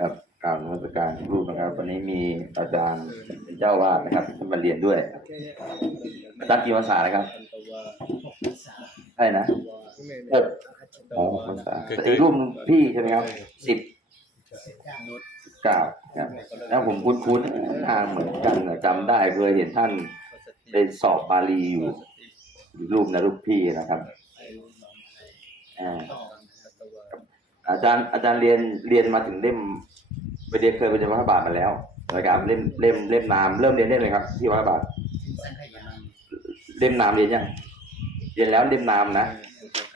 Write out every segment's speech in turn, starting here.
ครับกล่าวนมัสการทุกรูปนะครับ วันนี้มีอาจารย์เป็นเจ้าวาดนะครับที่มาเรียนด้วยอาจารย์กี่ภาษานะครับใช่นะหกอ๋อภาษาแต่อีกรูปพี่ใช่ไหมครับสิบเก้าครับแล้วผมคุ้นๆทางเหมือนกันนะจำได้เคยเห็นท่านไปสอบบาลีอยู่อีกรูปนะรูปพี่นะครับอ่า อาจารย์อาจารย์เรียนเรียนมาถึงเล่มไปเรียนเคยไปเรียนวัดพระบาทมาแล้วนะครับเล่มเล่มเล่มนามเริ่มเรียนได้เลยครับ ที่วัดพระบาทเล่มนามเรียนยังเรียนแล้วเล่มนามนะ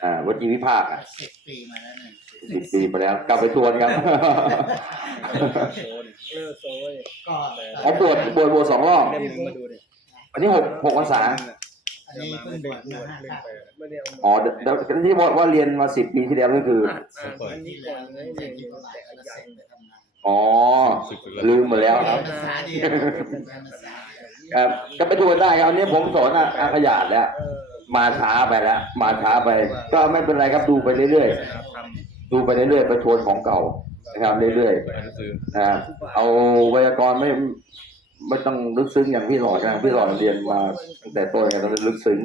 อ่าวจีวิภาคอะสิบปีมาแล้วเนี่ยสิบปีไปแล้ว กลับไปทวนครับเออโซ่ก็เขาบวชบวชบวชสองรอบเล่มนึงมาดูดิอันนี้หกหกภาษา อันนี้เพิ่งบวชมาห้าครั้งไม่ได้เอาอ๋อเดี๋ยวเดี๋ยวที่บอกว่าเรียนมาสิบปีที่แล้วก็คืออ่านอันนี้ก่อนไงแต่เนี่ยที่เนี่ยเท่าไหร่แต่ก็ใหญ่เซ็นไปทำงานอ๋อ ลืมหมดแล้วครับ ภาษาเดียวเป็นภาษาเดียวครับก็ไปทวนได้ครับอันนี้ผมสอนอาอาขยาดแล้ว เออมาช้าไปแล้ว มาช้าไป ก็ไม่เป็นไรครับดูไปเรื่อยๆดูไปเรื่อยๆ ไปทวนของเก่านะครับเรื่อยๆนะครับเอาไวยากรณ์ไม่ ไม่ต้องลึกซึ้งอย่างพี่หลอดนะพี่หลอดเรียนมาตั้งแต่ต้นกันต้องลึกซึ้ง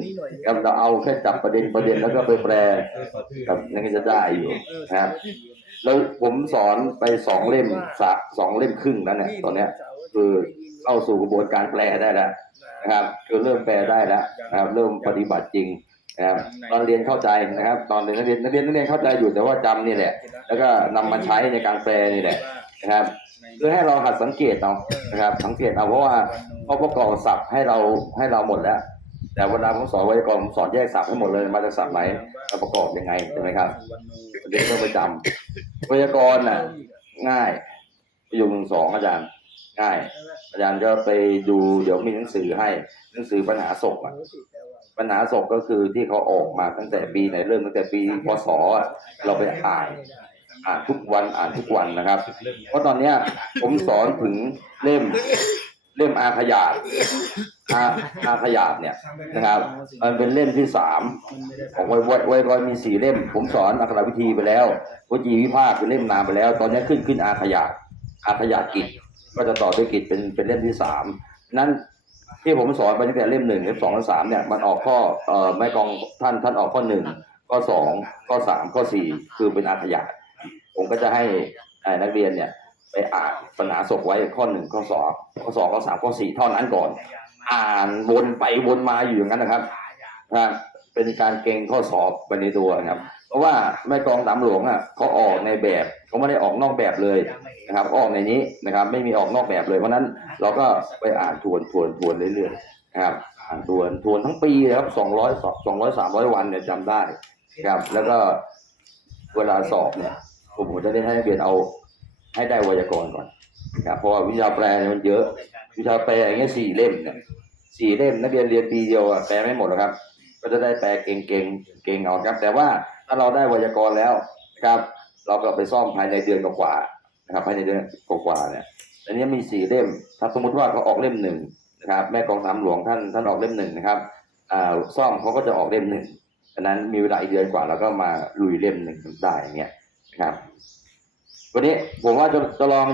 ครับเราเอาแค่จับประเด็นประเด็นแล้วก็ไปแปลกับนั่นก็จะได้อยู่นะครับ แล้วผมสอนไปสองเล่มสสองเล่มครึ่งแล้วเนี่ยตอนเนี้ย คือเข้าสู่กระบวนการแปลได้แล้วนะครับคือเริ่มแปลได้แล้วนะครับ เริ่มปฏิบัติจริงนะครับตอนเรียนเข้าใจนะครับ ตอนเรียนนักเรียนนักเรียนนักเรียนเข้าใจอยู่แต่ว่าจำนี่แหละ แล้วก็นำมาใช้ในการแปลนี่แหละ นะครับเพื่อให้เราหัดสังเกตเอานะครับ สังเกตเอาเพราะว่าเขาประกอบศัพท์ให้เราให้เราหมดแล้ว แต่เวลาผมสอนไวยากรณ์ผมสอนแยกศัพท์ให้หมดเลยมาจากศัพท์ไหนมาประกอบยังไงใช่ไหมครับเรียนต้องไปจำไวยากรณ์น่ะ ง่ายประโยคหนึ่งสองอาจารย์ง่าย อาจารย์ก็ไปดูเดี๋ยวมีหนังสือให้หนังสือปัญหาศพอะปัญหาศพก็คือที่เขาออกมาตั้งแต่ปีไหนเริ่มตั้งแต่ปีพศอะเราไปอ่าน อ่านทุกวันอ่านทุกวันนะครับ เพราะตอนเนี้ยผมสอนถึงเล่มเล่มอาขยาดอาอาขยาดเนี่ยนะครับ มันเป็นเล่มที่สามของไว้ไว้ไว้ไว้มีสี่เล่ม ผมสอนอักขรวิธีไปแล้ววจีวิภาคเป็นเล่มนามไปแล้ว ตอนนี้ขึ้นขึ้นอาขยาดอาขยาดกิจ ก็จะต่อด้วยกิจเป็นเป็นเล่มที่สามนั้นที่ผมสอนไปตั้งแต่เล่มหนึ่งเล่มสองเล่มสามเนี่ยมันออกข้อเอ่อแม่กองท่านท่านออกข้อหนึ่งข้อสองข้อสามข้อสี่คือเป็นอาขยาด ผมก็จะให้นักเรียนเนี่ย ไปอ่านปัญหาศพไว้ข้อหนึ่งข้อสองข้อสองข้อสามข้อสี่เท่านั้นก่อน อ่านวนไปวนมาอยู่อย่างนั้นนะครับนะเป็นการเก่งข้อสอบไปในตัวนะครับ เพราะว่าแม่กองสามหลวงอะเขาออกในแบบเขาไม่ได้ออกนอกแบบเลยนะครับ ออกในนี้นะครับ ไม่มีออกนอกแบบเลยเพราะนั้นเราก็ไปอ่านทวนทวนทวนเรื่อยๆนะครับอ่านทวนทวนทั้งปีเลยครับสองร้อยสองร้อยสามร้อยวันเนี่ยจำได้ครับ แล้วก็เวลาสอบเนี่ย ผมจะได้ให้นักเรียนเอาให้ได้ไวยากรณ์ก่อนนะครับเพราะว่าวิชาแปลเนี่ยมันเยอะ วิชาแปลอย่างเงี้ยสี่เล่มเนี่ยสี่เล่มนักเรียนเรียนปีเดียวอะแปลไม่หมดหรอกครับ ก็จะได้แปลเก่งๆเก่งเอาครับ แต่ว่าถ้าเราได้ไวยากรณ์แล้วนะครับ เราก็ไปซ่อมภายในเดือนกว่าๆนะครับภายในเดือนกว่าๆเนี่ยอันนี้มีสี่เล่ม ถ้าสมมติว่าเขาออกเล่มหนึ่งนะครับแม่กองทัพหลวงท่านท่านออกเล่มหนึ่งนะครับอ่าซ่อมเขาก็จะออกเล่มหนึ่งฉะนั้นมีเวลาอีกเดือนกว่าเราก็มาลุยเล่มหนึ่งได้อย่างเงี้ย ครับ วันนี้ผมว่าจะจะลอง